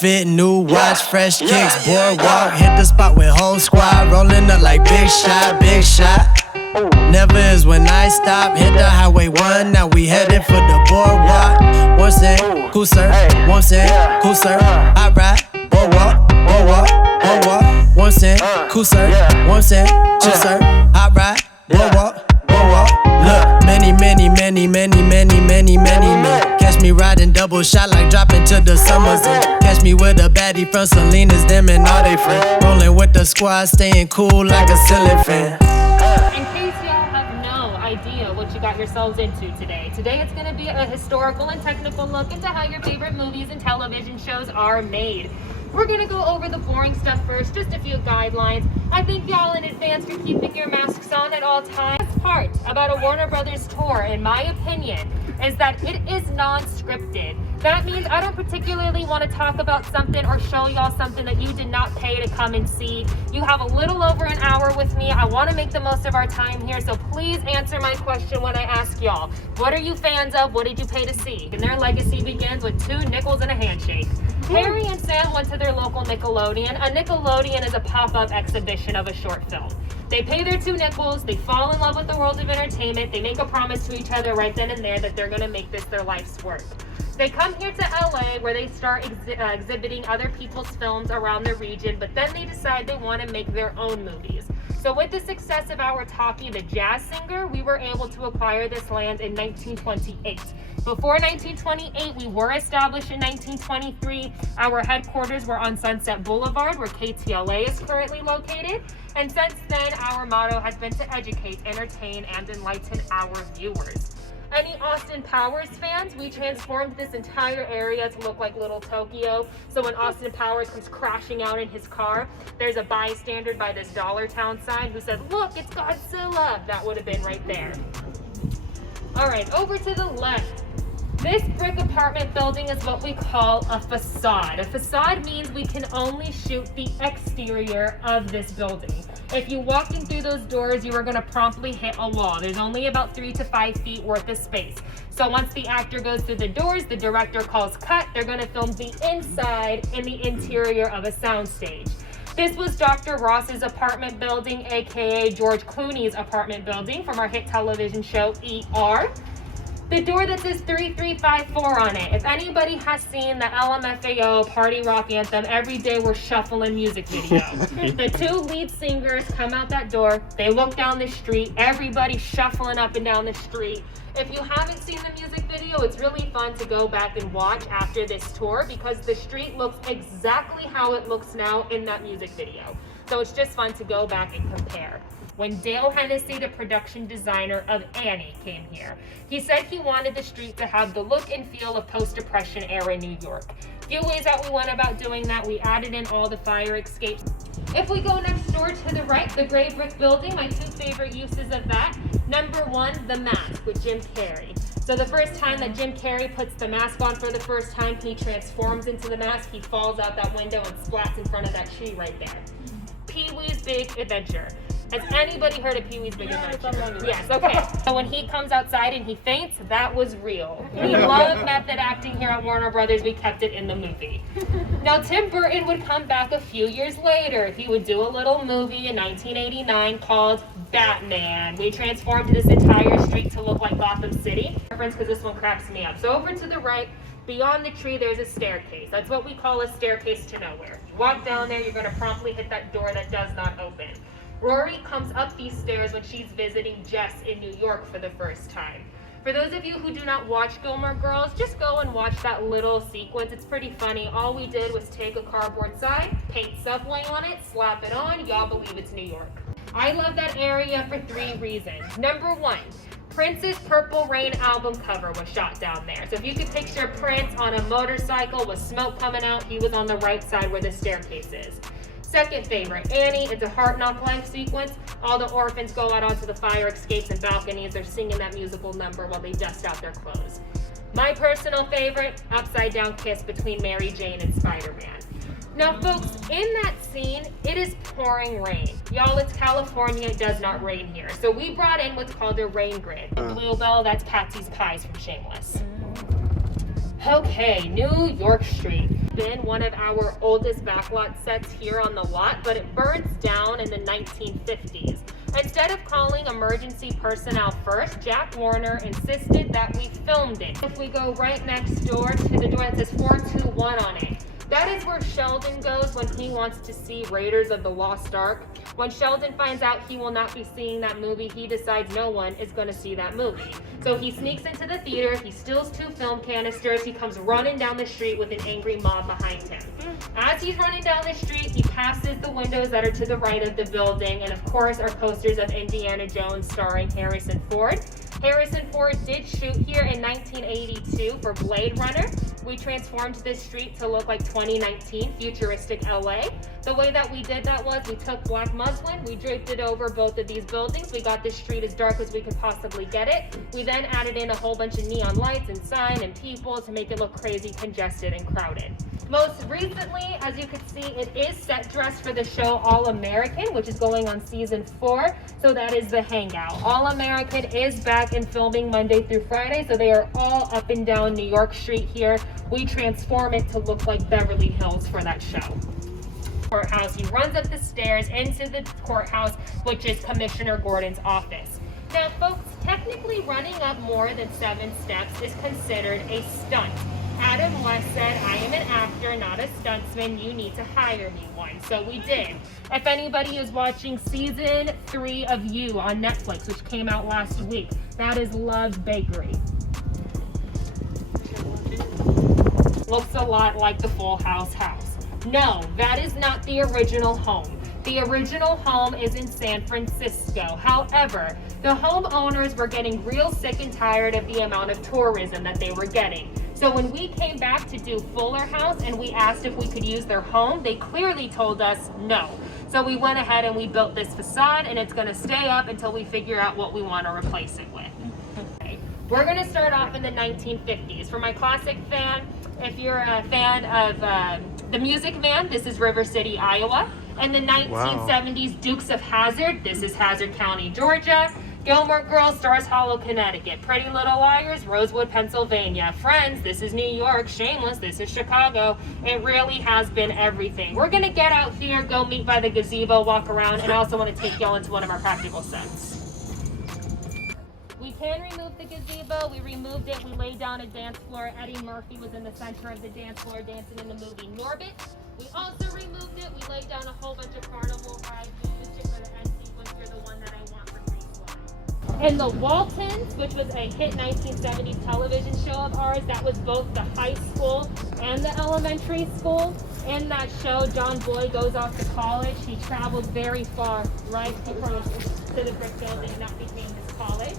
fit, new watch, fresh kicks, boardwalk. Hit the spot with whole squad, rolling up like big shot, big shot. Never is when I stop. Hit the highway 1, now we headed for the boardwalk. 1 cent, cool sir. 1 cent, cool sir. I ride, boardwalk, boardwalk, boardwalk. 1 cent, cool sir. 1 cent, cool sir. I ride, boardwalk, boardwalk. Look, many men. Catch me riding double shot like dropping to the summers. Catch me with a baddie from Selena's, them and all they friends. Rolling with the squad, staying cool like a ceiling fan. In case y'all have no idea what you got yourselves into today. Today it's going to be a historical and technical look into how your favorite movies and television shows are made. We're going to go over the boring stuff first, just a few guidelines. I think y'all in advance for keeping your masks on at all times. The part about a Warner Brothers tour, in my opinion, is that it is non-scripted. That means I don't particularly want to talk about something or show y'all something that you did not pay to come and see. You have a little over an hour with me. I want to make the most of our time here, so please answer my question when I ask y'all. What are you fans of? What did you pay to see? And their legacy begins with 2 nickels and a handshake. Harry and Sam went to their local Nickelodeon. A Nickelodeon is a pop-up exhibition of a short film. They pay their 2 nickels, they fall in love with the world of entertainment, they make a promise to each other right then and there that they're going to make this their life's work. They come here to LA where they start exhibiting other people's films around the region, but then they decide they want to make their own movies. So with the success of our talkie, the jazz singer, we were able to acquire this land in 1928. Before 1928, we were established in 1923. Our headquarters were on Sunset Boulevard, where KTLA is currently located. And since then, our motto has been to educate, entertain, and enlighten our viewers. Any Austin Powers fans, we transformed this entire area to look like Little Tokyo. So when Austin Powers comes crashing out in his car, there's a bystander by this Dollar Town sign who said, "Look, it's Godzilla." That would have been right there. All right, over to the left. This brick apartment building is what we call a facade. A facade means we can only shoot the exterior of this building. If you walked in through those doors, you were going to promptly hit a wall. There's only about 3 to 5 feet worth of space. So once the actor goes through the doors, the director calls cut. They're going to film the inside and the interior of a soundstage. This was Dr. Ross's apartment building, aka George Clooney's apartment building from our hit television show ER. The door that says 3354 on it. If anybody has seen the LMFAO party rock anthem, Every Day We're Shuffling music video. The 2 lead singers come out that door, they look down the street, everybody's shuffling up and down the street. If you haven't seen the music video, it's really fun to go back and watch after this tour because the street looks exactly how it looks now in that music video. So it's just fun to go back and compare. When Dale Hennessy, the production designer of Annie, came here, he said he wanted the street to have the look and feel of post-Depression era New York. A few ways that we went about doing that, we added in all the fire escapes. If we go next door to the right, the gray brick building, my 2 favorite uses of that. Number 1, the mask with Jim Carrey. So the first time that Jim Carrey puts the mask on for the first time, he transforms into the mask, he falls out that window and splats in front of that tree right there. Pee-wee's Big Adventure. Has anybody heard of Pee-wee's Big Adventure? Yes, okay. So when he comes outside and he faints, that was real. We love method acting here at Warner Brothers. We kept it in the movie. Now, Tim Burton would come back a few years later. He would do a little movie in 1989 called Batman. We transformed this entire street to look like Gotham City. Reference, because this one cracks me up. So over to the right, beyond the tree, there's a staircase. That's what we call a staircase to nowhere. You walk down there, you're going to promptly hit that door that does not open. Rory comes up these stairs when she's visiting Jess in New York for the first time. For those of you who do not watch Gilmore Girls, just go and watch that little sequence. It's pretty funny. All we did was take a cardboard sign, paint Subway on it, slap it on, y'all believe it's New York. I love that area for 3 reasons. Number 1, Prince's Purple Rain album cover was shot down there. So if you could picture Prince on a motorcycle with smoke coming out, he was on the right side where the staircase is. Second favorite, Annie. It's a Hard Knock Life sequence. All the orphans go out onto the fire escapes and balconies. They're singing that musical number while they dust out their clothes. My personal favorite, upside down kiss between Mary Jane and Spider-Man. Now folks, in that scene, it is pouring rain. Y'all, it's California, it does not rain here. So we brought in what's called a rain grid. Bluebell, that's Patsy's Pies from Shameless. Okay, New York Street. Been one of our oldest backlot sets here on the lot, but it burns down in the 1950s. Instead of calling emergency personnel first, Jack Warner insisted that we filmed it. If we go right next door to the door that says 421 on it, that is where Sheldon goes when he wants to see Raiders of the Lost Ark. When Sheldon finds out he will not be seeing that movie, he decides no one is going to see that movie. So he sneaks into the theater, he steals 2 film canisters, he comes running down the street with an angry mob behind him. As he's running down the street, he passes the windows that are to the right of the building, and of course are posters of Indiana Jones starring Harrison Ford. Harrison Ford did shoot here in 1982 for Blade Runner. We transformed this street to look like 2019 futuristic LA. The way that we did that was we took black muslin, we draped it over both of these buildings. We got this street as dark as we could possibly get it. We then added in a whole bunch of neon lights and sign and people to make it look crazy, congested, and crowded. Most recently, as you can see, it is set dressed for the show All American, which is going on season 4. So that is the hangout. All American is back and filming Monday through Friday, so they are all up and down New York Street here. We transform it to look like Beverly Hills for that show. Courthouse, he runs up the stairs into the courthouse, which is Commissioner Gordon's office. Now, folks, technically running up more than 7 steps is considered a stunt. Adam West said, I am an actor, not a stuntsman. You need to hire me one. So we did. If anybody is watching season 3 of You on Netflix, which came out last week, that is Love's Bakery. Looks a lot like the Full House house. No, that is not the original home. The original home is in San Francisco. However, the homeowners were getting real sick and tired of the amount of tourism that they were getting. So when we came back to do Fuller House and we asked if we could use their home, they clearly told us no. So we went ahead and we built this facade, and it's going to stay up until we figure out what we want to replace it with. Okay. We're going to start off in the 1950s. For my classic fan, if you're a fan of The Music Man, this is River City, Iowa. And the 1970s Dukes of Hazzard, this is Hazard County, Georgia. Gilmore Girls, Stars Hollow, Connecticut. Pretty Little Liars, Rosewood, Pennsylvania. Friends, this is New York. Shameless, this is Chicago. It really has been everything. We're going to get out here, go meet by the gazebo, walk around, and I also want to take y'all into one of our practical sets. We can remove the gazebo. We removed it. We laid down a dance floor. Eddie Murphy was in the center of the dance floor dancing in the movie Norbit. We also removed it. We laid down a whole bunch of carnival rides. We used it for the end sequence. You're the one that I want for free slide. And the Waltons, which was a hit 1970s television show of ours, that was both the high school and the elementary school. In that show, John Boyd goes off to college. He traveled very far, right, to the brick building, and that became his college.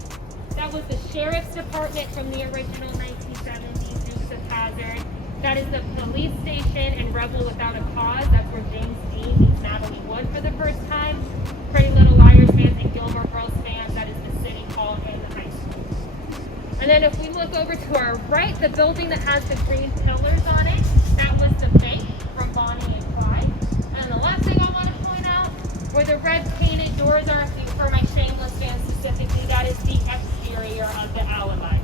That was the Sheriff's Department from the original 1970s Dukes of Hazzard. That is the police station in Rebel Without a Cause. That's where James Dean meets Natalie Wood for the first time. Pretty Little Liars fans and Gilmore Girls fans, that is the City Hall and the high school. And then if we look over to our right, the building that has the green pillars on it, that was the bank from Bonnie and Clyde. And the last thing I want to point out, where the red painted doors are, for my Shameless fans specifically, that is the exterior of the alibi.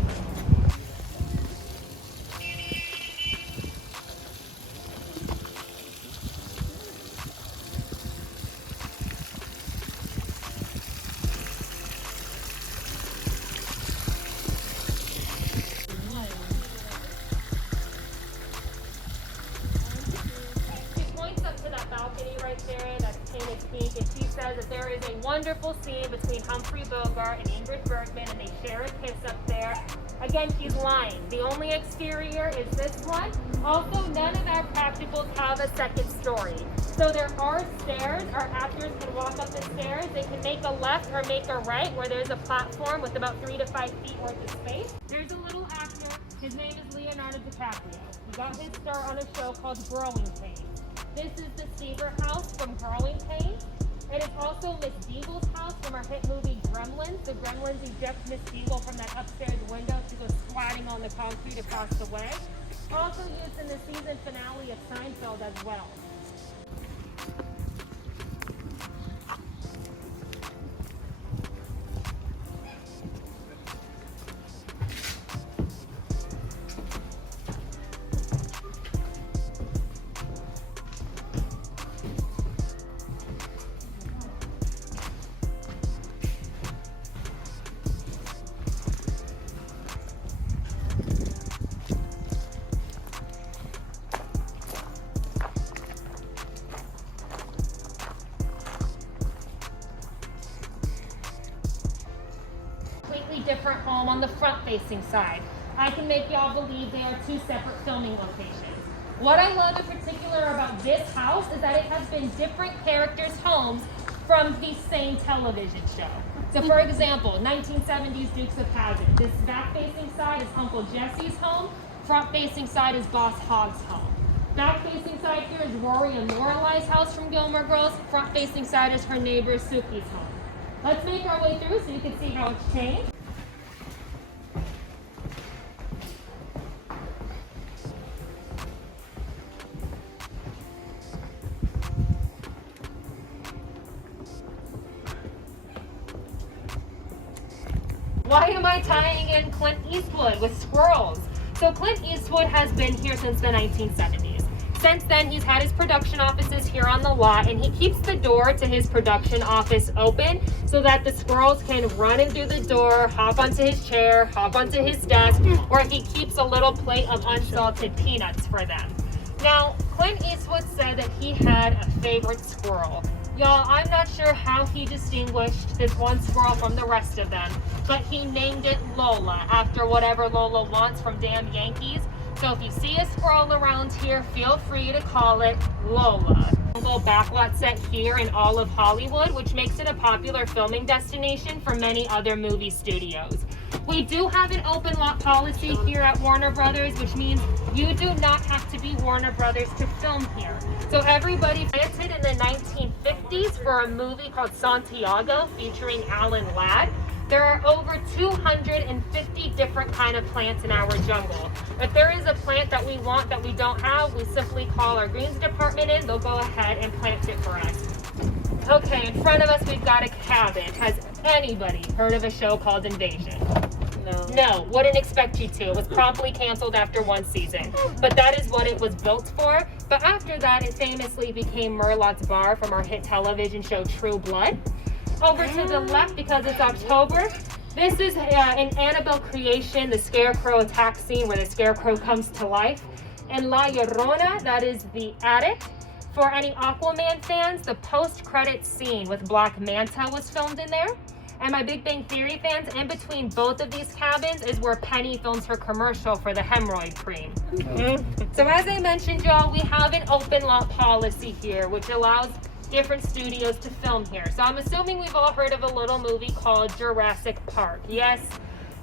Wonderful scene between Humphrey Bogart and Ingrid Bergman, and they share a kiss up there. Again, she's lying. The only exterior is this one. Also, none of our practicals have a second story. So there are stairs. Our actors can walk up the stairs. They can make a left or make a right where there's a platform with about 3 to 5 feet worth of space. There's a little actor. His name is Leonardo DiCaprio. He got his start on a show called Growing Pains. This is the Seaver house from Growing Pains. It is also Miss Deagle's house from our hit movie Gremlins. The Gremlins eject Miss Deagle from that upstairs window. She goes squatting on the concrete across the way. Also used in the season finale of Seinfeld as well. different home on the front-facing side. I can make y'all believe they are two separate filming locations. What I love in particular about this house is that it has been different characters' homes from the same television show. So for example, 1970s Dukes of Hazzard. This back-facing side is Uncle Jesse's home. Front-facing side is Boss Hogg's home. Back-facing side here is Rory and Lorelai's house from Gilmore Girls. Front-facing side is her neighbor Suki's home. Let's make our way through so you can see how it's changed. Why am I tying in Clint Eastwood with squirrels? So Clint Eastwood has been here since the 1970s. Since then, he's had his production offices here on the lot, and he keeps the door to his production office open so that the squirrels can run in through the door, hop onto his chair, hop onto his desk, or he keeps a little plate of unsalted peanuts for them. Now, Clint Eastwood said that he had a favorite squirrel. Y'all, I'm not sure how he distinguished this one squirrel from the rest of them, but he named it Lola after whatever Lola wants from damn Yankees. So if you see a squirrel around here, feel free to call it Lola. A little backlot set here in all of Hollywood, which makes it a popular filming destination for many other movie studios. We do have an open lot policy here at Warner Brothers, which means you do not have to be Warner Brothers to film here. So everybody planted in the 1950s for a movie called Santiago featuring Alan Ladd. There are over 250 different kind of plants in our jungle. If there is a plant that we want that we don't have, we simply call our greens department in. They'll go ahead and plant it for us. Okay, in front of us we've got a cabin. Has anybody heard of a show called Invasion? No, wouldn't expect you to. It was promptly canceled after one season. But that is what it was built for. But after that, it famously became Murlot's Bar from our hit television show True Blood. Over to the left, because it's October, this is an Annabelle creation, the Scarecrow attack scene where the Scarecrow comes to life. And La Llorona, that is the attic. For any Aquaman fans, the post-credits scene with Black Manta was filmed in there. And my Big Bang Theory fans, in between both of these cabins is where Penny films her commercial for the hemorrhoid cream. So as I mentioned, y'all, we have an open lot policy here, which allows different studios to film here. So I'm assuming we've all heard of a little movie called Jurassic Park. Yes,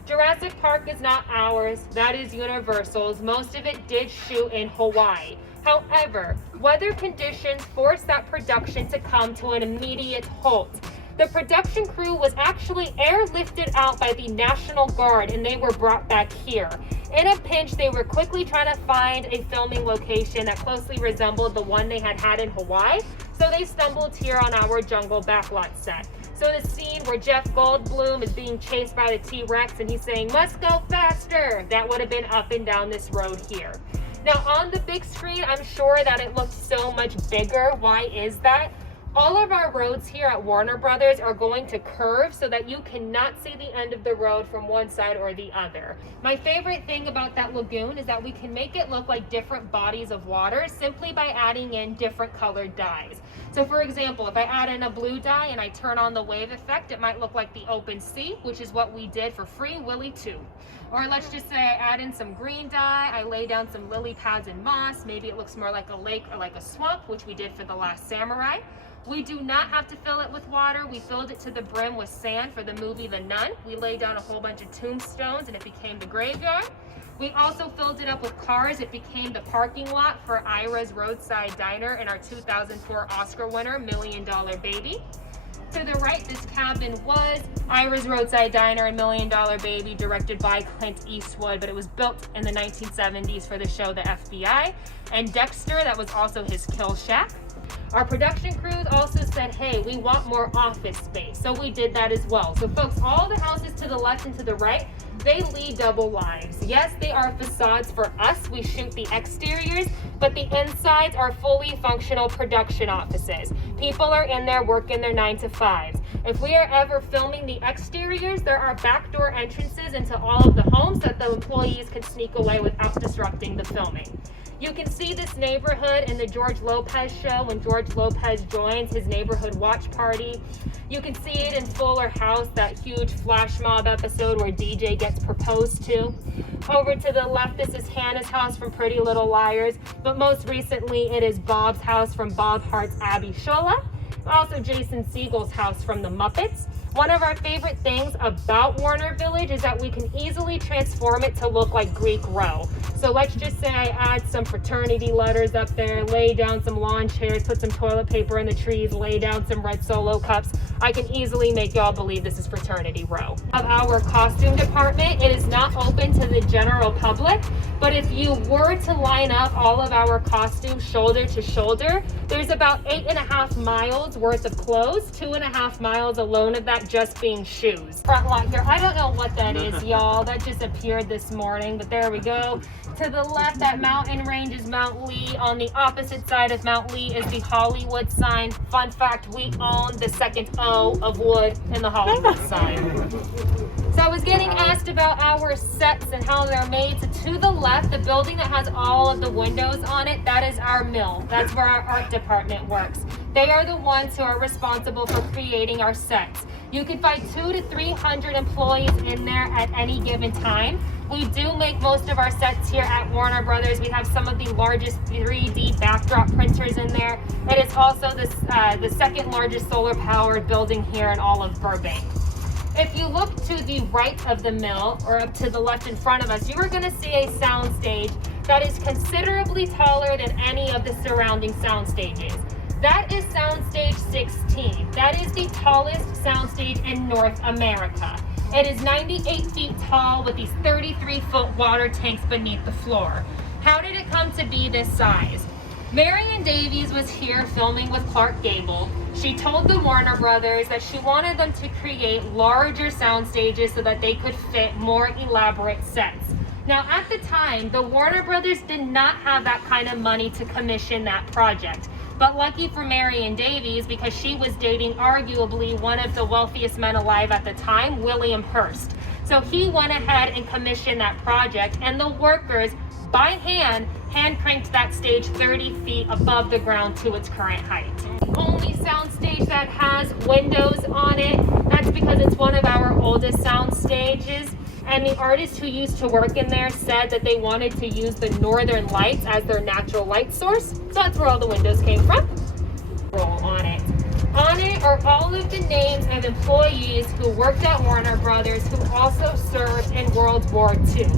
Jurassic Park is not ours, that is Universal's. Most of it did shoot in Hawaii. However, weather conditions forced that production to come to an immediate halt. The production crew was actually airlifted out by the National Guard and they were brought back here. In a pinch, they were quickly trying to find a filming location that closely resembled the one they had in Hawaii, so they stumbled here on our jungle backlot set. So the scene where Jeff Goldblum is being chased by the T-Rex and he's saying, "Must go faster," that would have been up and down this road here. Now on the big screen, I'm sure that it looked so much bigger. Why is that? All of our roads here at Warner Brothers are going to curve so that you cannot see the end of the road from one side or the other. My favorite thing about that lagoon is that we can make it look like different bodies of water simply by adding in different colored dyes. So for example, if I add in a blue dye and I turn on the wave effect, it might look like the open sea, which is what we did for Free Willy 2. Or let's just say I add in some green dye, I lay down some lily pads and moss, maybe it looks more like a lake or like a swamp, which we did for The Last Samurai. We do not have to fill it with water. We filled it to the brim with sand for the movie The Nun. We laid down a whole bunch of tombstones and it became the graveyard. We also filled it up with cars. It became the parking lot for Ira's Roadside Diner and our 2004 Oscar winner, $1 Million Baby. To the right, this cabin was Ira's Roadside Diner and $1 Million Baby, directed by Clint Eastwood, but it was built in the 1970s for the show The FBI. And Dexter, that was also his kill shack. Our production crews also said, hey, we want more office space. So we did that as well. So folks, all the houses to the left and to the right, they lead double lives. Yes, they are facades for us. We shoot the exteriors, but the insides are fully functional production offices. People are in there working their 9 to 5s. If we are ever filming the exteriors, there are backdoor entrances into all of the homes that the employees can sneak away without disrupting the filming. You can see this neighborhood in the George Lopez show when George Lopez joins his neighborhood watch party. You can see it in Fuller House, that huge flash mob episode where DJ gets proposed to. Over to the left, this is Hannah's house from Pretty Little Liars, but most recently it is Bob's house from Bob Hart's Abby Shola. Also Jason Segel's house from The Muppets. One of our favorite things about Warner Village is that we can easily transform it to look like Greek Row. So let's just say I add some fraternity letters up there, lay down some lawn chairs, put some toilet paper in the trees, lay down some red Solo cups. I can easily make y'all believe this is fraternity row. Of our costume department, it is not open to the general public, but if you were to line up all of our costumes shoulder to shoulder, there's about 8.5 miles worth of clothes, 2.5 miles alone of that just being shoes. Front lot here, I don't know what that is, y'all. That just appeared this morning, but there we go. To the left, that mountain range is Mount Lee. On the opposite side of Mount Lee is the Hollywood sign. Fun fact, we own the second O of wood in the Hollywood sign. So I was getting asked about our sets and how they're made. So to the left, the building that has all of the windows on it, that is our mill. That's where our art department works. They are the ones who are responsible for creating our sets. You can find 200 to 300 employees in there at any given time. We do make most of our sets here at Warner Brothers. We have some of the largest 3D backdrop printers in there. It is also the second largest solar powered building here in all of Burbank. If you look to the right of the mill or up to the left in front of us, you are going to see a sound stage that is considerably taller than any of the surrounding sound stages. That is soundstage 16. That is the tallest soundstage in North America. It is 98 feet tall with these 33-foot water tanks beneath the floor. How did it come to be this size? Marion Davies was here filming with Clark Gable. She told the Warner Brothers that she wanted them to create larger sound stages so that they could fit more elaborate sets. Now, at the time, the Warner Brothers did not have that kind of money to commission that project. But lucky for Marion Davies, because she was dating arguably one of the wealthiest men alive at the time, William Hearst. So he went ahead and commissioned that project, and the workers, by hand cranked that stage 30 feet above the ground to its current height. The only sound stage that has windows on it, that's because it's one of our oldest sound stages. And the artists who used to work in there said that they wanted to use the northern lights as their natural light source. So that's where all the windows came from. Roll on it. On it are all of the names of employees who worked at Warner Brothers who also served in World War II.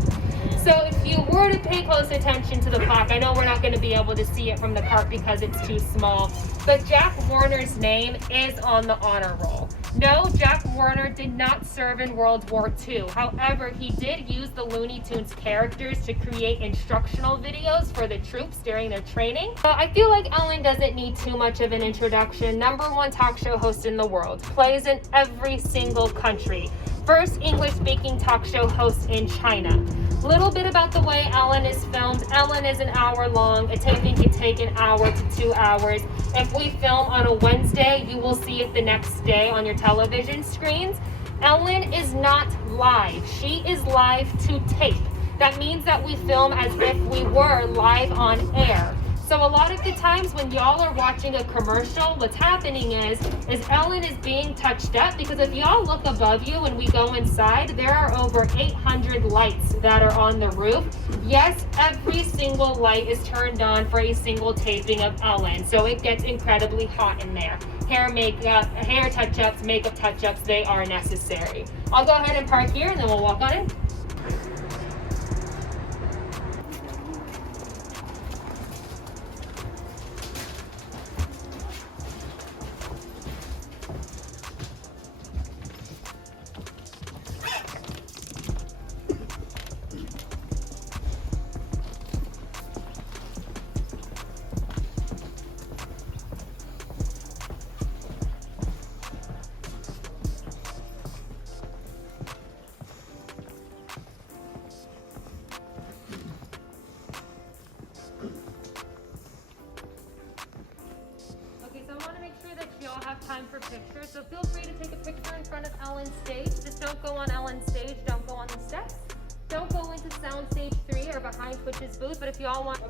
So if you were to pay close attention to the plaque, I know we're not going to be able to see it from the cart because it's too small, but Jack Warner's name is on the honor roll. No, Jack Warner did not serve in World War II. However, he did use the Looney Tunes characters to create instructional videos for the troops during their training. So I feel like Ellen doesn't need too much of an introduction. #1 talk show host in the world, plays in every single country. First English-speaking talk show host in China. Little bit about the way Ellen is filmed. Ellen is an hour long. A taping can take an hour to 2 hours. If we film on a Wednesday, you will see it the next day on your television screens. Ellen is not live. She is live to tape. That means that we film as if we were live on air. So a lot of the times when y'all are watching a commercial, what's happening is Ellen is being touched up, because if y'all look above you when we go inside, there are over 800 lights that are on the roof. Yes, every single light is turned on for a single taping of Ellen, so it gets incredibly hot in there. Hair makeup, hair touch-ups, makeup touch-ups, they are necessary. I'll go ahead and park here and then we'll walk on in. Time for pictures, so feel free to take a picture in front of Ellen's stage. Just don't go on Ellen's stage, don't go on the steps. Don't go into soundstage 3 or behind Twitch's booth, but if y'all want.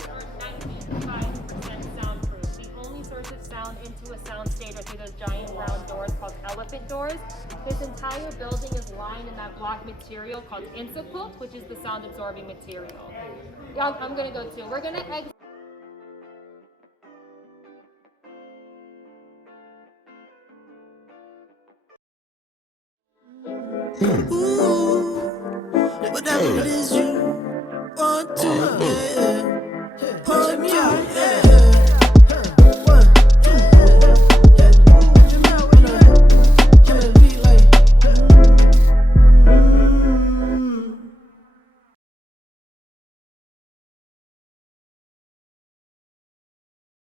95% soundproof. The only source of sound into a soundstage are through those giant round doors called elephant doors. This entire building is lined in that block material called Insupport, which is the sound absorbing material. Yeah, I'm gonna go too. We're gonna exit. Ooh, whatever it is you want to, yeah.